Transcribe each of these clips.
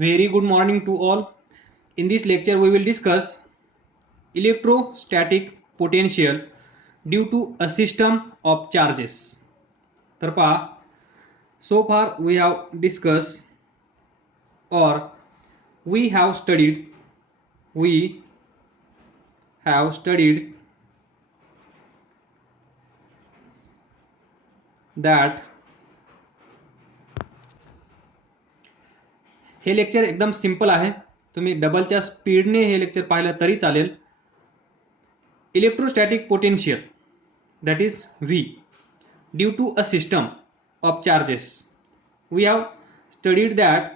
Very good morning to all. In this lecture, we will discuss electrostatic potential due to a system of charges. तर पहा, so far we have discussed or we have studied that हे lecture एकदम simple आहे. तुम्ही डबलच्या स्पीडने हे lecture पाहिलं तरी चालेल. Electrostatic potential that is V due to a system of charges. We have studied that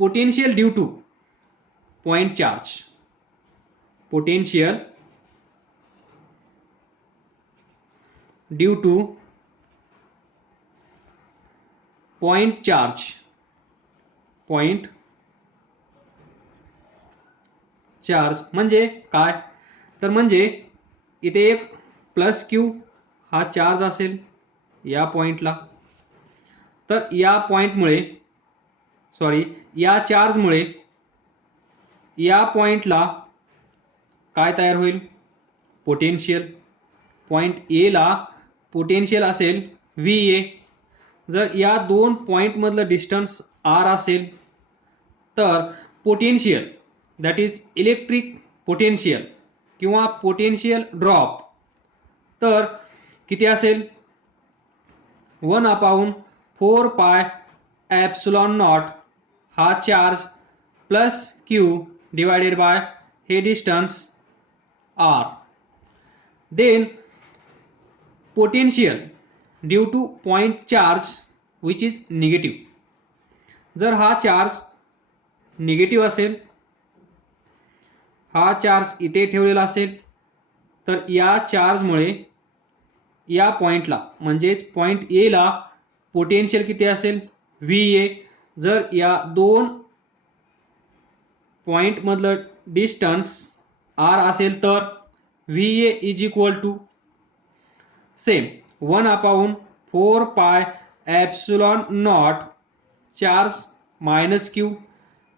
potential due to point charge. Potential due to point charge. Point charge म्हणजे काय? तर म्हणजे इथे एक प्लस क्यू हा चार्ज असेल या पॉइंटला. तर या पॉइंटमुळे या चार्जमुळे या पॉइंटला काय तयार होईल? पोटेन्शियल. पॉइंट ए ला पोटेन्शियल असेल VA. जर या दोन पॉइंट मधलं डिस्टन्स R असेल तर potential that is electric potential किंवा पोटेन्शियल ड्रॉप तर किती असेल? 1/4 पाय एप्सिलॉन नॉट हा charge plus q divided by हे distance R. Then potential due to point charge which is negative. जर हा चार्ज निगेटिव्ह असेल, हा चार्ज इथे ठेवलेला असेल तर या चार्जमुळे या पॉइंटला म्हणजेच पॉइंट ए ला पोटेन्शियल किती असेल? VA. जर या दोन पॉइंट मधलं डिस्टन्स R असेल तर VA is equal to same 1/4 pi epsilon naught charge minus q.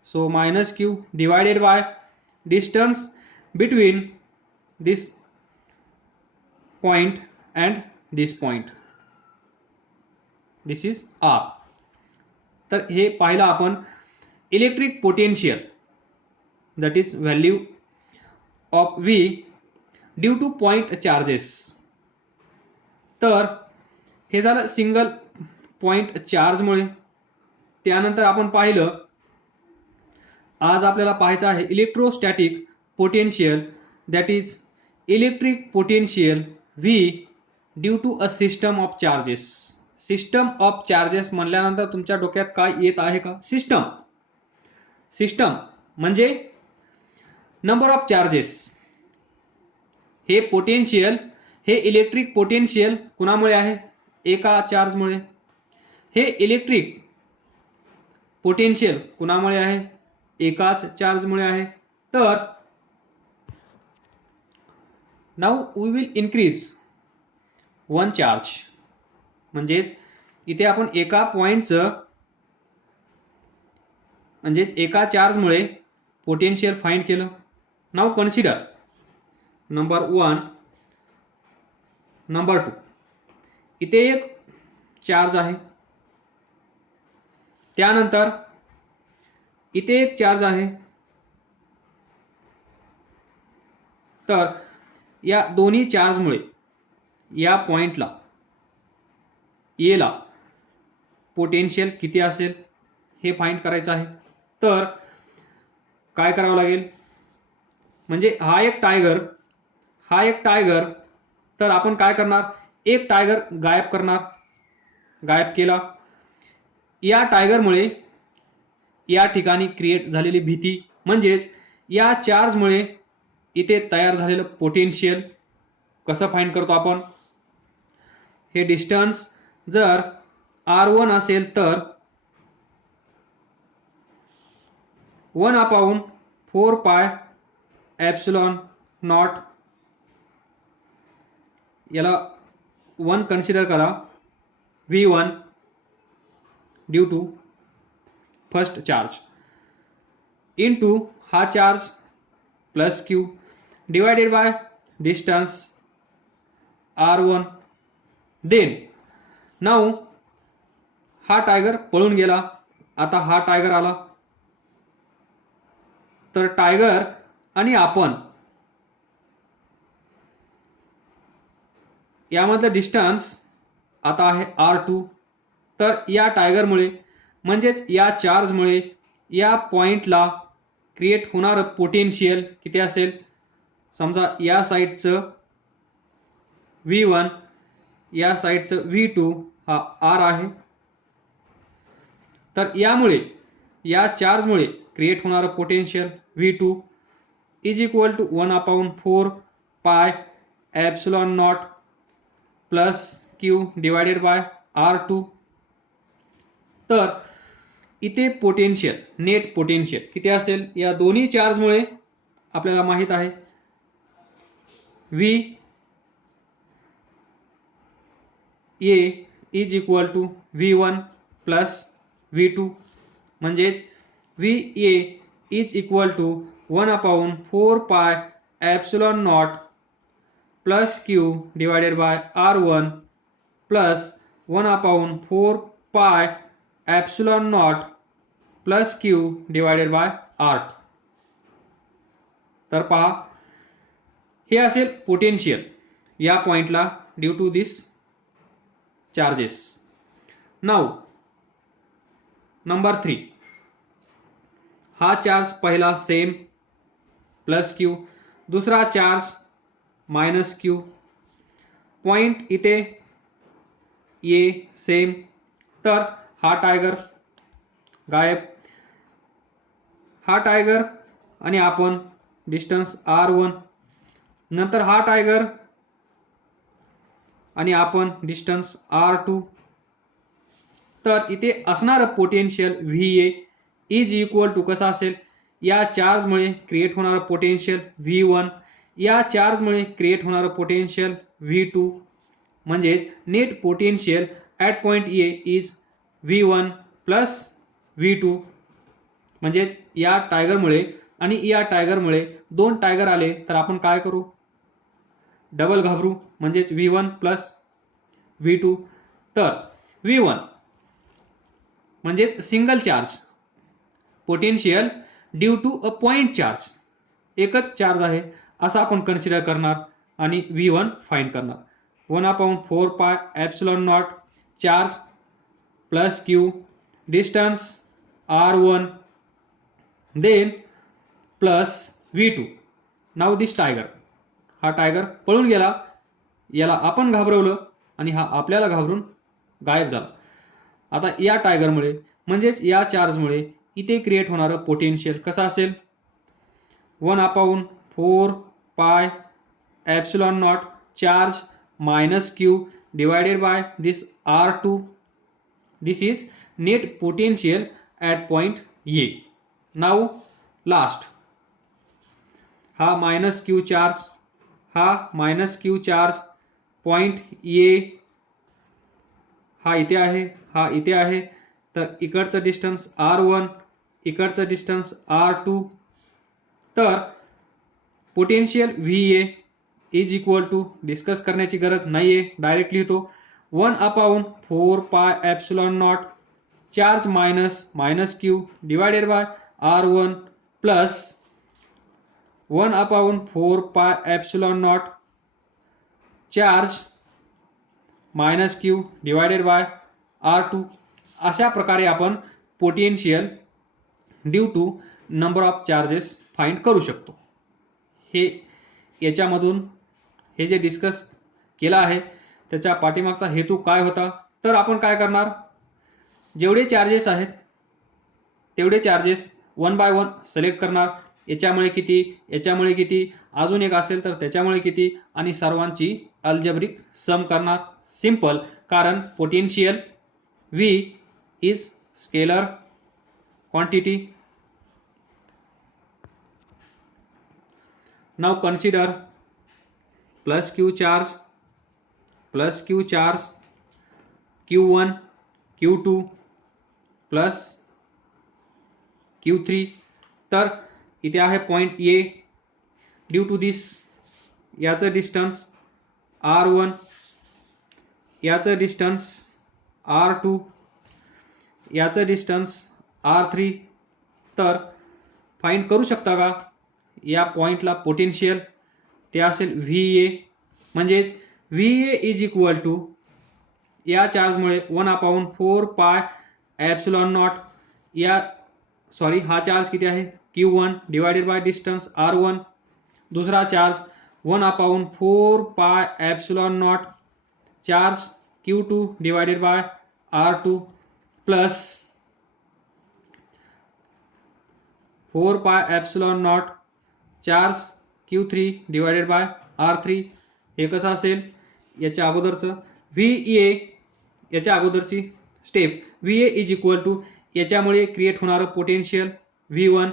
So minus q divided by distance between this point and this point. This is R. तर हे पाहिलं आपण electric potential that is value of V due to point charges. तर हे झालं single point चार्जमुळे. त्यानंतर आपण पाहिलं आज आपल्याला पाहायचं आहे electrostatic potential that is electric potential V due to a system of charges. System of charges म्हणल्यानंतर तुमच्या डोक्यात काय येत आहे का? सिस्टम म्हणजे नंबर ऑफ चार्जेस. हे पोटेन्शियल हे इलेक्ट्रिक पोटेन्शियल कुणामुळे आहे? एका चार्जमुळे. हे इलेक्ट्रिक पोटेन्शियल कुणामुळे आहे? एकाच चार्जमुळे आहे. तर now we will increase one charge. म्हणजेच इथे आपण एका पॉइंटचं म्हणजेच एका चार्जमुळे पोटेन्शियल फाइंड केलं. Now consider number 1, number 2. इथे एक चार्ज आहे, त्यानंतर इथे एक चार्ज आहे. तर या दोन्ही चार्जमुळे या पॉइंटला ए ला पोटेन्शियल किती असेल हे फाइंड करायचं आहे. तर काय करावं लागेल? म्हणजे हा एक टायगर तर आपण काय करणार? एक टायगर गायब करणार. गायब केला. या टायगरमुळे या ठिकाणी क्रिएट झालेली भीती म्हणजेच या चार्जमुळे इथे तयार झालेलं पोटेन्शियल कसं फाइंड करतो आपण? हे डिस्टन्स जर R1 असेल तर 1/4 पाय एप्सिलॉन नॉट, याला 1 कन्सिडर करा, V1 due to first charge into हा charge plus q divided by distance r1. Then now हा टायगर पळून गेला. आता हा टायगर आला, तर टायगर आणि आपण यामधलं डिस्टन्स आता आहे r2. तर या टायगरमुळे म्हणजेच या चार्जमुळे या पॉइंटला क्रिएट होणारं पोटेन्शियल किती असेल? समजा या साईडचं v1, या साईडचं v2 हा r आहे. तर यामुळे या चार्जमुळे क्रिएट होणारं potential v2 is equal to 1/4 pi epsilon naught plus q divided by r2. तर इथे पोटेन्शियल, नेट पोटेन्शियल किती असेल? या दोन्ही चार्जमुळे आपल्याला माहित आहे v a is equal to v1 plus v2. म्हणजेच v a is equal to 1/4 pi epsilon naught plus q divided by r1 plus 1/4 pi epsilon naught plus q divided by r2. तर पहा, हे असेल पोटेन्शियल या पॉइंटला due to this charges. Now number 3, हा charge पहिला same plus q, दुसरा charge minus q. Point इथे ये सेम, तर हा टायगर गायब. हा टायगर आणि आपण डिस्टन्स r1. नंतर हा टायगर आणि आपण डिस्टन्स r2. तर इथे असणारं potential VA is equal to कसं असेल? या चार्जमुळे क्रिएट होणारं पोटेन्शियल V1, या चार्जमुळे क्रिएट होणारं पोटेन्शियल V2. म्हणजेच net potential at point A is V1 plus V2. म्हणजेच या टायगरमुळे आणि या टायगरमुळे दोन टायगर आले तर आपण काय करू? डबल घाबरू, म्हणजेच V1 प्लस V2. तर V1 म्हणजेच single charge potential due to a point charge, एकच चार्ज आहे असं आपण कन्सिडर करणार आणि V1 फाइंड करणार. 1/4 pi epsilon naught charge plus q distance r1 then plus v2. Now this tiger, हा टायगर पळून गेला, याला आपण घाबरवलं आणि हा आपल्याला घाबरून गायब झाला. आता या टायगरमुळे म्हणजेच या चार्जमुळे इथे क्रिएट होणारं पोटेन्शियल कसं असेल? 1/4 pi epsilon naught charge minus q divided by this r2. This is net potential at point A. Now last, हा मायनस क्यू चार्ज, हा minus Q charge point A हा इथे आहे, हा इथे आहे. तर इकडचं डिस्टन्स r1, इकडचं डिस्टन्स r2. तर potential VA is equal to, discuss करण्याची गरज नाहीये, डायरेक्ट लिहितो 1/4 pi epsilon naught charge minus q divided by r1 plus 1/4 pi epsilon naught charge minus q divided by r2. अशा प्रकारे आपण potential due to number of charges find करू शकतो. हे याच्यामधून हे जे डिस्कस केलं आहे त्याच्या पाठीमागचा हेतू काय होता? तर आपण काय करणार, जेवढे चार्जेस आहेत तेवढे चार्जेस 1 बाय 1 सिलेक्ट करणार. याच्यामुळे किती, याच्यामुळे किती, अजून एक असेल तर त्याच्यामुळे किती, आणि सर्वांची अल्जेब्रिक सम करणार. सिंपल, कारण potential V is scalar quantity. Now consider plus Q charge Q1 Q2 plus Q3. तर इथे आहे पॉईंट A. ड्यू टू दिस याचं डिस्टन्स R1, याचं डिस्टन्स R2, याचं डिस्टन्स R3. तर फाइंड करू शकता का या पॉइंटला पोटेन्शियल? ते असेल VA. म्हणजेच VA इज इक्वल टू या चार्जमुळे 1/4 पाय एप्सिलॉन नॉट या हा चार्ज किती आहे Q1 divided by distance R1. दूसरा charge 1/4 pi epsilon naught charge Q2 divided by R2 plus 4 pi epsilon naught charge Q3 divided by R3. हे कसं असेल? याच्या अगोदरचं VA, याच्या अगोदरची step VA is equal to याच्यामुळे क्रिएट होणारं पोटेन्शियल V1,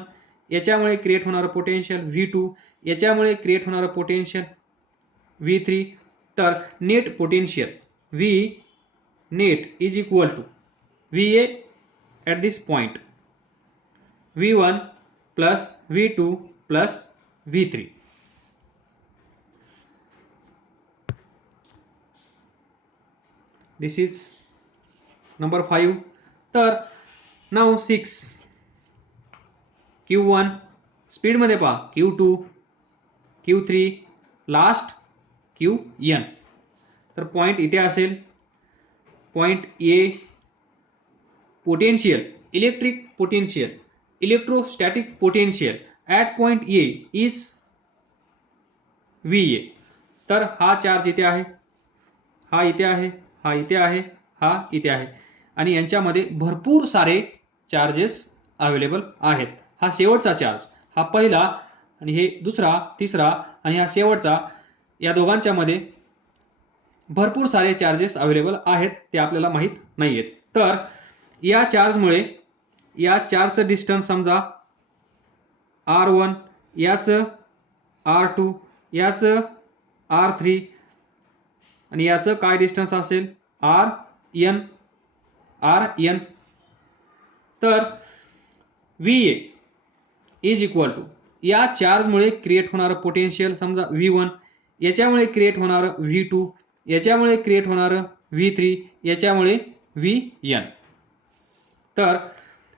याच्यामुळे क्रिएट होणारं पोटेन्शियल V2, याच्यामुळे क्रिएट होणारं पोटेन्शियल V3. तर net potential V net is equal to VA at this point V1 plus V2 plus V3. This is number 5. तर now 6 Q1 speed मध्ये पहा Q2 Q3 last Qn. तर point इथे असेल point A. Potential electric potential electrostatic potential at point A is VA. तर हा charge इथे आहे, हा इथे आहे, हा इथे आहे, हा इथे आहे आणि यांच्यामध्ये भरपूर सारे चार्जेस अवेलेबल आहेत. हा शेवटचा चार्ज, हा पहिला आणि हे दुसरा, तिसरा आणि हा शेवटचा, या दोघांच्या मध्ये भरपूर सारे चार्जेस अवेलेबल आहेत, ते आपल्याला माहित नाहीयेत. तर या चार्जमुळे या चार्जचं डिस्टन्स समजा R1, याचं R2, याचं R3 आणि याचं काय डिस्टन्स असेल Rn. तर VA इज इक्वल टू या चार्जमुळे क्रिएट होणारं पोटेन्शियल समजा V1, याच्यामुळे क्रिएट होणारं V2, याच्यामुळे क्रिएट होणारं V3, याच्यामुळे Vn. तर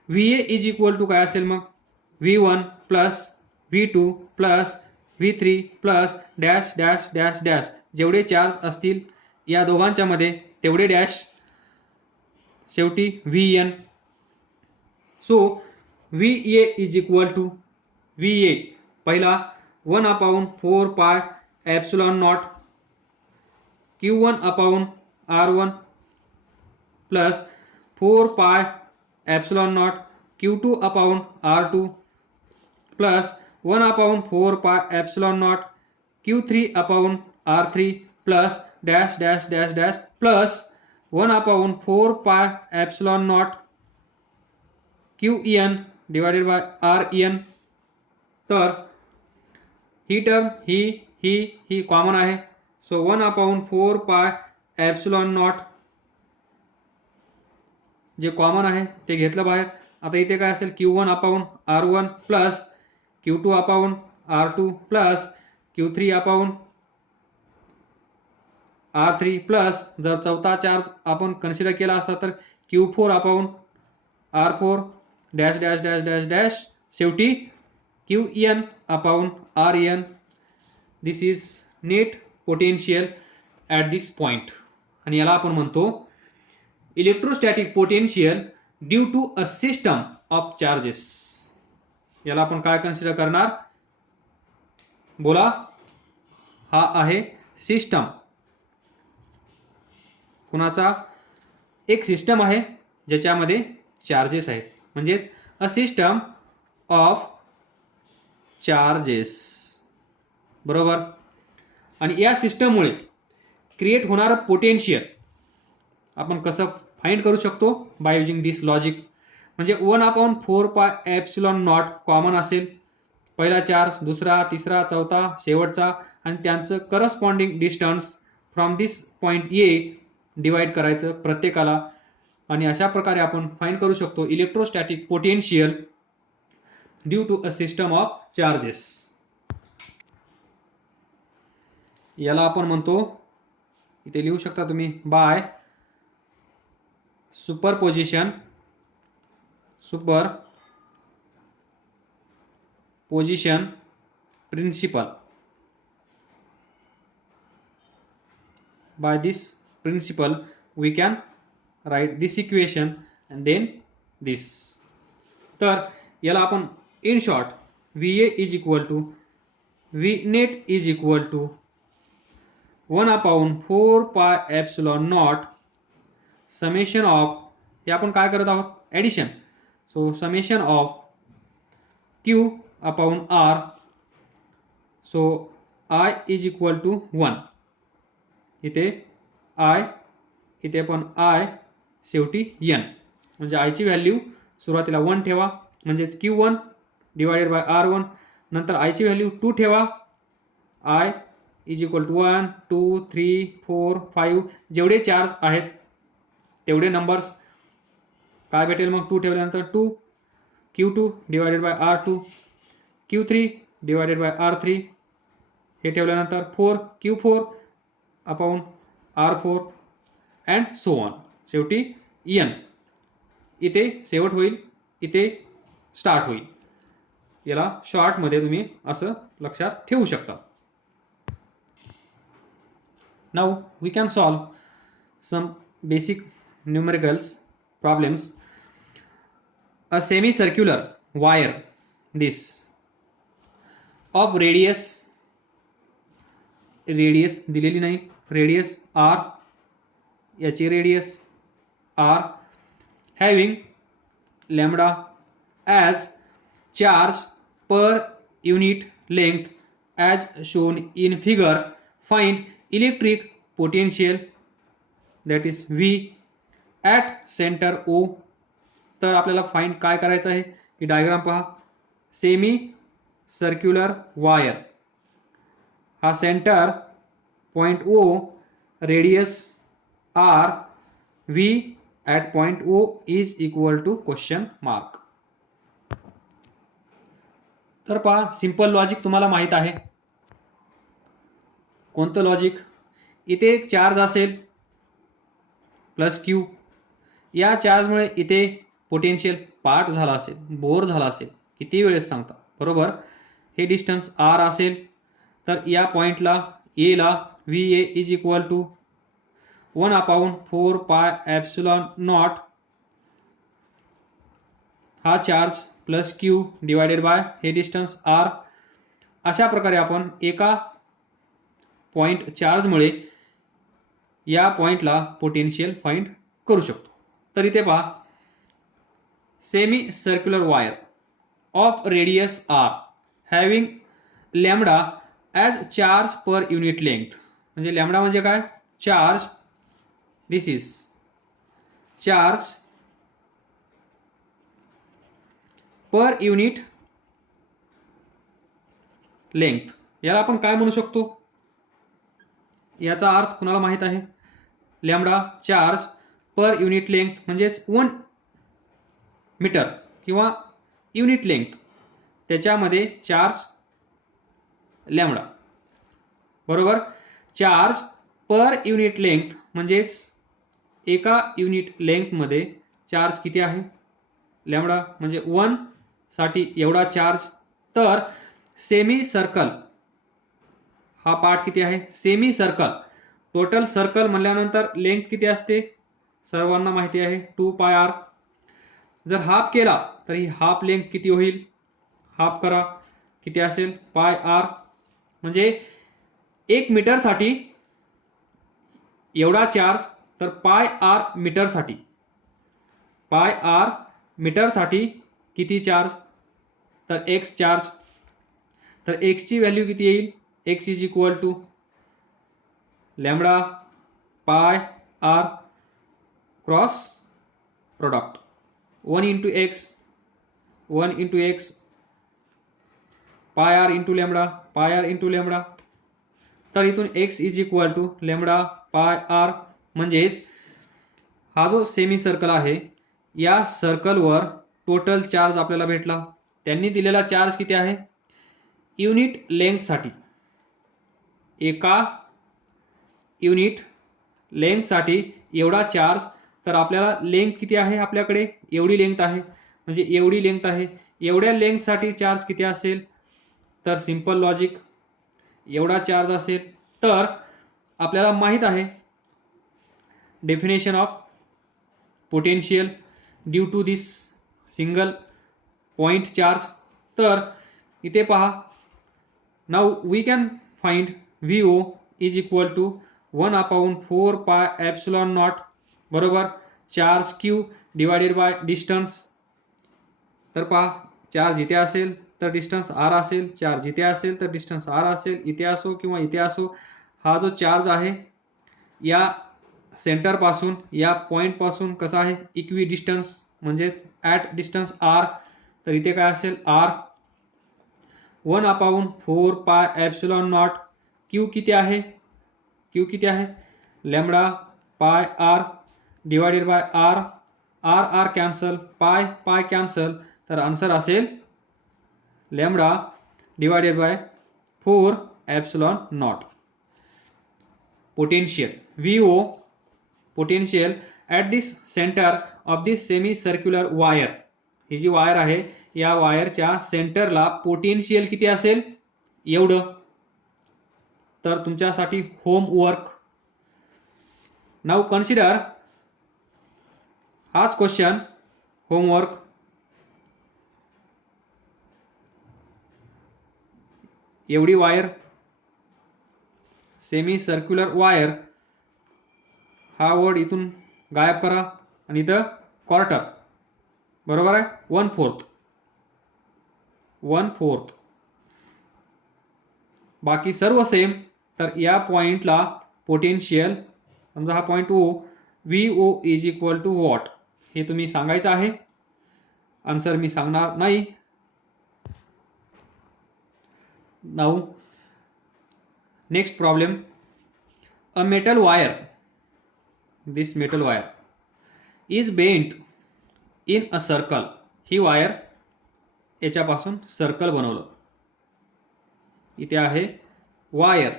VA इज इक्वल टू काय असेल मग V1 plus V2 plus V3 plus dash dash dash dash, जेवढे चार्ज असतील या दोघांच्या मध्ये तेवढे डॅश, शेवटी Vn. So VA is equal to VA पहिला 1/4 pi epsilon not Q1/R1 plus 4 pi epsilon not Q2/R2 plus 1/4 pi epsilon not Q3/R3 plus dash dash dash dash plus 1/4 pi epsilon not Qn divided by Rn. तर ही term ही common आहे, so 1/4 pi epsilon not जे common आहे ते घेतलं बाहेर. आता इथे काय असेल Q1/R1 plus Q2/R2 plus Q3/R3 plus जर चौथा चार्ज आपण कन्सिडर केला असता तर Q4/R4 dash dash dash dash dash, शेवटी Qn/Rn. This is net potential at this point आणि याला आपण म्हणतो electrostatic potential due to a system of charges. याला आपण काय कन्सिडर करणार बोला? हा आहे सिस्टम. कुणाचा? एक सिस्टम आहे ज्याच्यामध्ये चार्जेस आहेत, म्हणजेच अ सिस्टम ऑफ चार्जेस, बरोबर. आणि या सिस्टममुळे क्रिएट होणारं पोटेन्शियल आपण कसं फाइंड करू शकतो? बाय युजिंग दिस लॉजिक. म्हणजे 1/4 पाय एप्सिलॉन नॉट कॉमन असेल, पहिला चार्ज, दुसरा, तिसरा, चौथा, शेवटचा आणि त्यांचं corresponding distance from this point A divide करायचं प्रत्येकाला आणि अशा प्रकारे आपण फाइंड करू शकतो electrostatic potential due to a system of charges. याला आपण म्हणतो, इथे लिहू शकता तुम्ही, by superposition principle. By this principle we can write this equation and then this. तर याला आपण in short VA is equal to V net is equal to 1/4 pi epsilon naught summation of, हे आपण काय करत आहोत, addition. So summation of Q upon R. So I is equal to 1. इथे I, इथे पण I, शेवटी n. म्हणजे I ची व्हॅल्यू सुरुवातीला 1 ठेवा, म्हणजेच Q1 डिवायडेड बाय R1. नंतर I ची व्हॅल्यू 2 ठेवा, I इज इक्वल टू 1 2 3 4 5, जेवढे चार्ज आहेत तेवढे नंबर्स. काय भेटेल मग 2 ठेवल्यानंतर 2, Q2 divided by R2, Q3 divided by R3, हे ठेवल्यानंतर 4 Q4 upon R4 and so on. शेवटी n. इथे शेवट होईल, इथे स्टार्ट होईल. याला शॉर्टमध्ये तुम्ही असं लक्षात ठेवू शकता. Now we can solve some basic numericals problems. A semicircular wire, this of radius दिलेली नाही, radius r, याची radius r, having lambda as charge per unit length as shown in figure. Find electric potential, that is V, at center O. तर आपल्याला find काय करायचं आहे की diagram पहा. सेमी सर्क्युलर वायर, हा centre point O, radius R, V at point O is equal to question mark. तर पहा, सिंपल लॉजिक तुम्हाला माहित आहे. कोणतं लॉजिक? इथे एक चार्ज असेल प्लस Q, या चार्जमुळे इथे पोटेन्शियल पार्ट झाला असेल, बोर झाला असेल. किती वेळेस सांगता, बरोबर. हे डिस्टन्स R असेल, तर या पॉइंटला A ला VA इज इक्वल टू 1/4 पाय ॲप्सिलॉन नॉट, हा charge plus Q divided by हे डिस्टन्स R. अशा प्रकारे आपण एका पॉइंट चार्जमुळे या पॉइंटला पोटेन्शियल फाइंड करू शकतो. तर इथे पहा, semi circular wire of radius R having lambda as charge per unit length. म्हणजे लॅम्बडा म्हणजे काय, charge. This is charge per unit length. याला आपण काय म्हणू शकतो, याचा अर्थ कुणाला माहित आहे. Lambda charge per unit length म्हणजेच 1 मीटर किंवा युनिट लेंथ, त्याच्यामध्ये चार्ज लॅम्बडा, बरोबर. चार्ज पर युनिट लेंथ म्हणजेच एका युनिट लेंथ मध्ये चार्ज किती आहे, लॅम्बडा. म्हणजे 1 साठी एवढा चार्ज. तर सेमी सर्कल हा पार्ट किती आहे, सेमी सर्कल. टोटल सर्कल म्हणल्यानंतर लेंथ किती असते, सर्वांना माहिती आहे 2 पाय r. जर हाफ केला तर ही हाफ लेंथ किती होईल, हाफ करा, किती असेल पाय r. म्हणजे 1 मीटर साठी एवढा चार्ज, तर पाय r मीटर साठी, पाय r मीटर साठी किती चार्ज, तर x चार्ज. तर x ची व्हॅल्यू किती येईल, x is equal to lambda pi r cross product 1 into x pi r into lambda, pi r into lambda. तर इथून x is equal to lambda pi r. म्हणजेच हा जो सेमी सर्कल आहे, या सर्कलवर टोटल चार्ज आपल्याला भेटला त्यांनी दिलेला चार्ज किती आहे युनिट लेंथसाठी, एका युनिट लेंथसाठी एवढा चार्ज. तर आपल्याला लेंथ किती आहे आपल्याकडे एवढी लेंथ आहे, म्हणजे एवढी लेंथ आहे, एवढ्या लेंथसाठी चार्ज किती असेल तर सिंपल लॉजिक एवढा चार्ज असेल. तर आपल्याला माहित आहे definition of potential due to this single point charge. तर इथे पहा, now we can find VO is equal to 1/4 pi epsilon naught, बरोबर, charge Q divided by distance. तर पहा, चार्ज इथे असेल तर डिस्टन्स r असेल, चार्ज इथे असेल तर डिस्टन्स r असेल, इथे असो किंवा इथे असो. हा जो चार्ज आहे या सेंटर पासून या पॉइंट पासून कसा आहे इक्वी डिस्टन्स, म्हणजेच ॲट डिस्टन्स r. तर इथे काय असेल r 1/4 pi epsilon naught. Q किती आहे, Q किती आहे lambda pi r divided by r, r r cancel, pi pi cancel. तर आन्सर असेल lambda divided by 4 epsilon naught. Potential VO, potential at this centre of this semi circular wire. ही जी wire आहे या वायरच्या सेंटरला पोटेन्शियल किती असेल एवढं. तर तुमच्यासाठी होमवर्क. नाउ कन्सिडर हाच क्वेश्चन होमवर्क. एवढी वायर सेमी सर्क्युलर वायर, हा वर्ड इथून गायब करा आणि इथं क्वार्टर, बरोबर आहे, 1/4, 1/4, बाकी सर्व सेम. तर या पॉइंटला पोटेन्शियल, समजा हा point O, VO is equal to what हे तुम्ही सांगायचं आहे. आन्सर मी सांगणार नाही. Now next problem. A metal wire, this metal wire is bent in a circle. ही वायर याच्यापासून सर्कल बनवलं. इथे आहे वायर,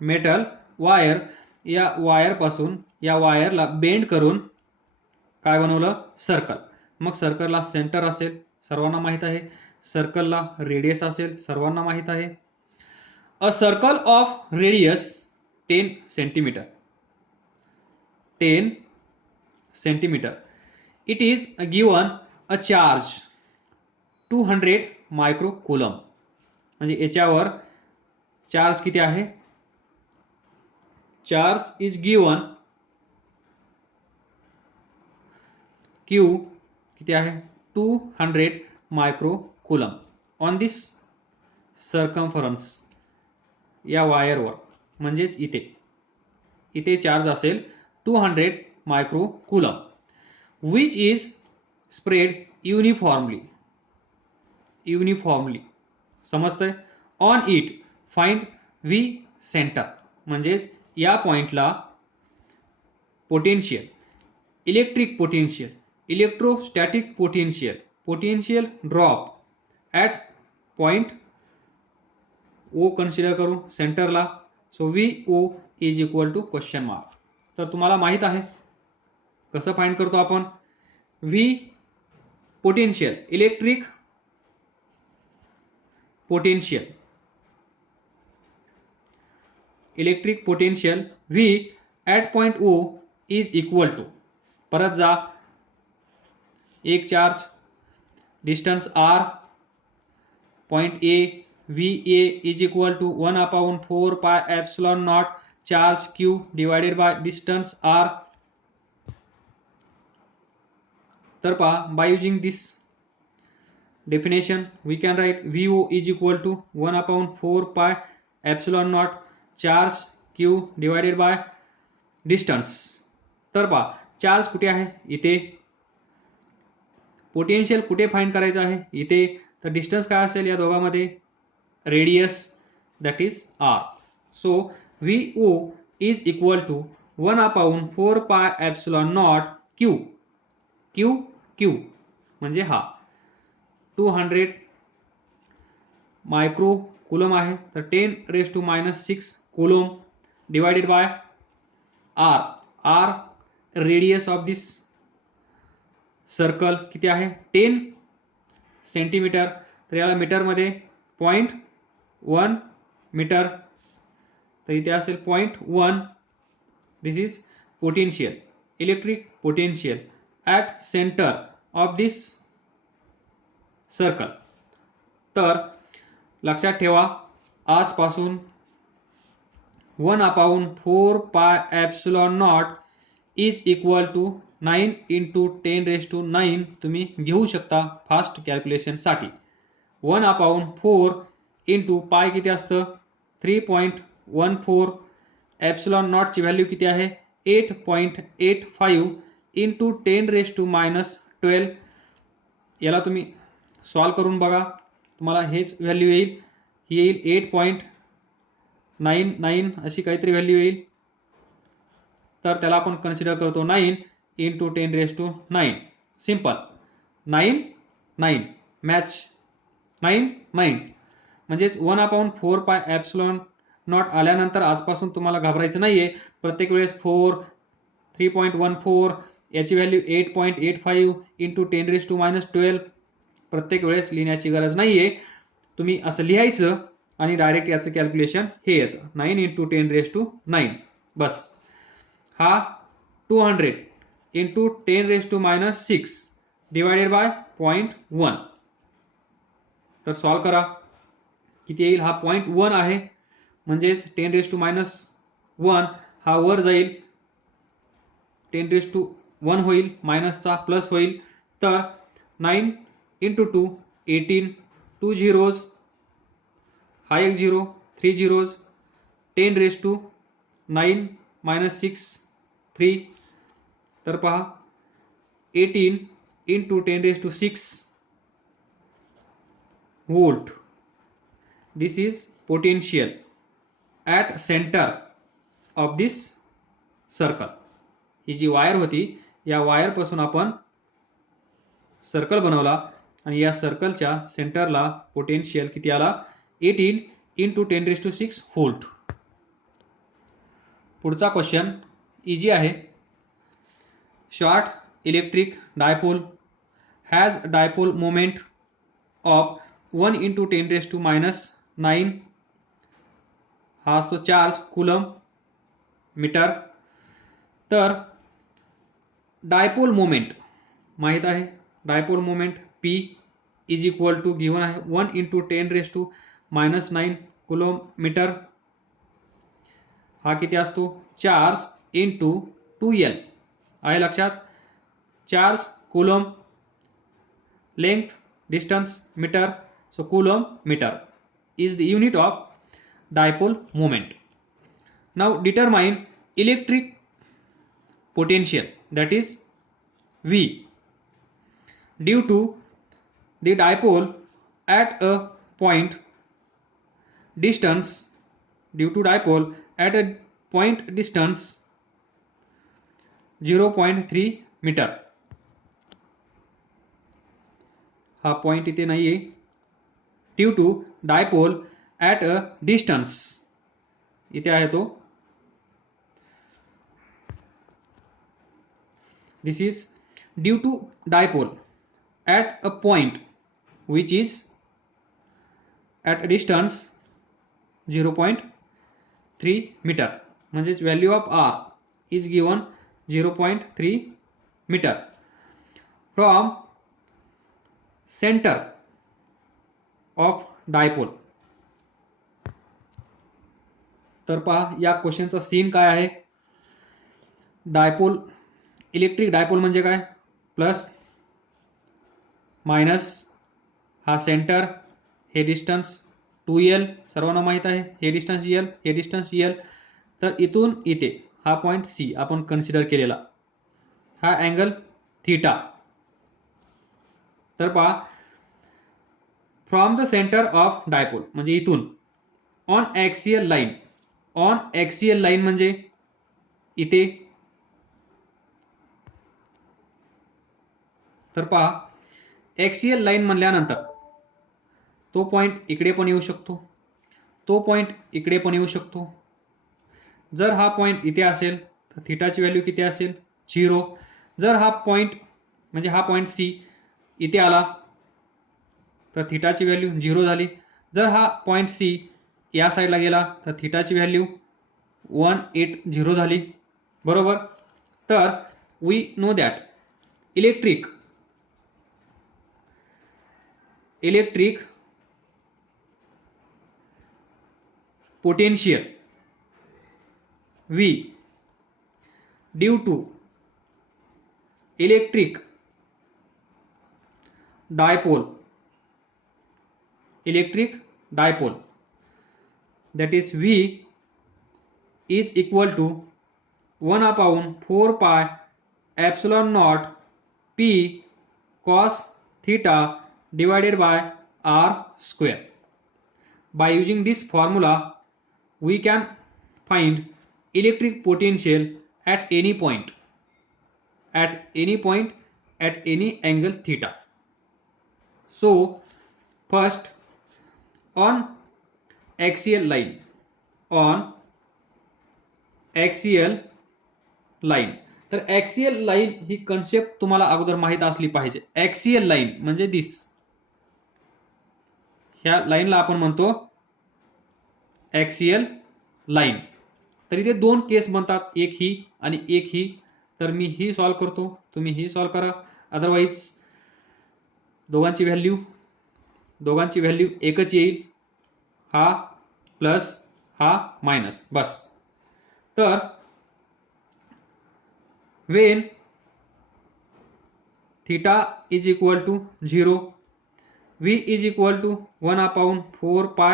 मेटल वायर, या वायर पासून या वायरला बेंड करून काय बनवलं सर्कल. मग सर्कलला सेंटर असेल सर्वांना माहित आहे, सर्कलला रेडियस असेल सर्वांना माहित आहे. A circle of radius 10 centimetre, 10 centimetre. It is given a charge 200 micro coulomb. म्हणजे याच्यावर चार्ज किती आहे, चार्ज इज गिवन Q किती आहे 200 micro coulomb on this circumference, या वायरवर, म्हणजेच इथे इथे चार्ज असेल 200 micro coulomb, which is spread uniformly, uniformly समजतंय. On it find V centre. म्हणजेच या पॉइंटला potential, electric potential, electrostatic potential, potential drop at point O consider करू सेंटरला. So VO is equal to question mark. तर तुम्हाला माहित आहे कसं फाइंड करतो आपण. V potential, electric potential, electric potential V at point O is equal to, परत जा, एक charge, distance r, point A, VA is equal to 1/4 pi epsilon naught, charge Q divided by distance r. तर पहा, by using this definition we can write VO is equal to 1/4 pi epsilon naught, charge Q divided by distance. तर पहा, charge कुठे आहे इथे, potential कुठे find करायचं आहे इथे, तर डिस्टन्स काय असेल या दोघांमध्ये, radius, that is r. So VO is equal to 1/4 pi epsilon naught Q, Q Q म्हणजे हा 200 मायक्रो कुलम आहे, तर 10⁻⁻6 coulomb divided by r radius of this circle किती आहे 10 सेंटीमीटर, तर याला मीटरमध्ये 0.1 मीटर, तर इथे असेल 0.1. This is potential, electric potential at centre of this circle. तर लक्षात ठेवा, आजपासून 1/4πε0 इज इक्वल टू 9 × 10⁹ तुम्ही घेऊ शकता फास्ट कॅल्क्युलेशनसाठी. 1/4 इंटू पाय किती असतं 3.14, ε0 ची व्हॅल्यू किती आहे 8.85 इंटू 10⁻12. याला तुम्ही सॉल्व करून बघा, तुम्हाला हेच व्हॅल्यू येईल, ही येईल 8.99 अशी काहीतरी व्हॅल्यू येईल. तर त्याला आपण कन्सिडर करतो 9 इंटू 10⁹. सिंपल 9 मॅच 9 म्हणजेच 1/4πε0 आल्यानंतर आजपासून तुम्हाला घाबरायचं नाहीये. प्रत्येक वेळेस 4, 3.14 याची व्हॅल्यू 8.85 इंटू 10⁻12 प्रत्येक वेळेस लिहिण्याची गरज नाहीये. तुम्ही असं लिहायचं आणि डायरेक्ट याचं कॅल्क्युलेशन हे येतं 9 इंटू 10⁻9. बस हा 200 इंटू 10⁻6 डिवायडेड बाय 0.1. तर सॉल्व करा, किती येईल, हा 0.1 आहे म्हणजेच 10⁻1 हा वर जाईल, 10⁻1 होईल, मायनसचा प्लस होईल. तर 9 इंटू 2 18, 2 झिरोज, हा एक झिरो, 3 झिरोज, 10⁻9 - 6 3. तर पहा 18 इंटू 10⁻6 volt. This is potential at centre of this circle. ही जी वायर होती, या वायरपासून आपण सर्कल बनवला आणि या सर्कलच्या सेंटरला पोटेन्शियल किती आला 18 इंटू 10⁻6 व्होल्ट. पुढचा क्वेश्चन इजी आहे. Short electric dipole has dipole moment of 1 into 10⁻9. हा असतो चार्ज कुलम मीटर. तर डायपोल मोमेंट माहित आहे, dipole moment P is equal to given आहे 1 इंटू 10⁻9 कुलम मीटर. हा किती असतो चार्ज इंटू 2L आहे लक्षात. Charge coulomb, length distance metre, so coulomb metre is the unit of dipole moment. Now determine electric potential, that is V, due to the dipole at a point distance, due to dipole at a point distance 0.3 metre. हा point इथे नाहीये. Due to dipole at a distance इथे आहे तो. This is due to dipole at a point which is at a distance 0.3 metre. म्हणजेच value of R is given 0.3 metre from centre of dipole. तर पहा या क्वेश्चनचा scene काय आहे. Dipole, electric dipole म्हणजे काय, प्लस मायनस, हा सेंटर, हे डिस्टन्स 2L सर्वांना माहित आहे, हे डिस्टन्स L, हे डिस्टन्स L. तर इथून इथे हा पॉइंट C आपण कन्सिडर केलेला, हा अँगल थीटा. तर पहा from the centre of dipole म्हणजे इथून on axial line, on axial line म्हणजे इथे. तर पहा एक्सियल लाईन म्हणल्यानंतर तो पॉईंट इकडे पण येऊ शकतो, तो पॉईंट इकडे पण येऊ शकतो. जर हा पॉईंट इथे असेल तर थिटाची व्हॅल्यू किती असेल 0. जर हा पॉईंट म्हणजे हा पॉईंट सी इथे आला तर थिटाची व्हॅल्यू 0 झाली. जर हा पॉईंट सी या साईडला गेला तर थिटाची व्हॅल्यू 180 झाली. बरोबर. तर we know that electric potential V due to electric dipole that is V is equal to 1/4 pi epsilon naught P cos theta divided by r square. By using this formula we can find electric potential at any point at any angle theta. So first on axial line तर axial line ही concept तुम्हाला अगोदर माहित असली पाहिजे. Axial line म्हणजे दिस, ह्या लाईनला आपण म्हणतो ॲक्सियल लाईन. तर इथे दोन केस बनतात, एक ही आणि एक ही. तर मी ही सॉल्व करतो, तुम्ही ही सॉल्व करा. अदरवाईज दोघांची व्हॅल्यू एकच येईल, हा प्लस हा मायनस, बस. तर when theta is equal to 0, V is equal to 1/4 pi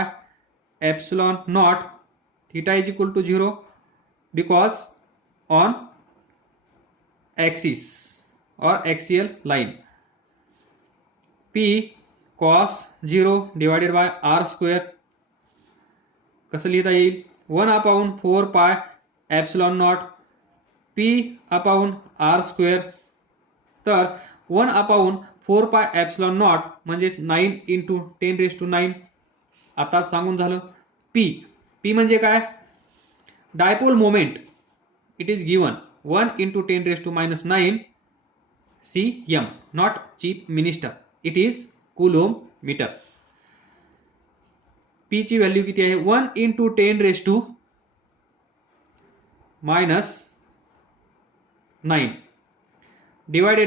epsilon naught, theta is equal to 0 because on axis or axial line. P cos 0 divided by r square कसं लिहिता येईल 1/4 pi epsilon naught P/r². तर 1/4 pi epsilon naught म्हणजेच 9 × 10⁹. आताच सांगून झालं. P म्हणजे काय, dipole moment. It is given 1 × 10⁻⁹ cm, not chief minister, it is coulomb metre. P ची व्हॅल्यू किती आहे 1 × 10⁻⁹ डिवायडेड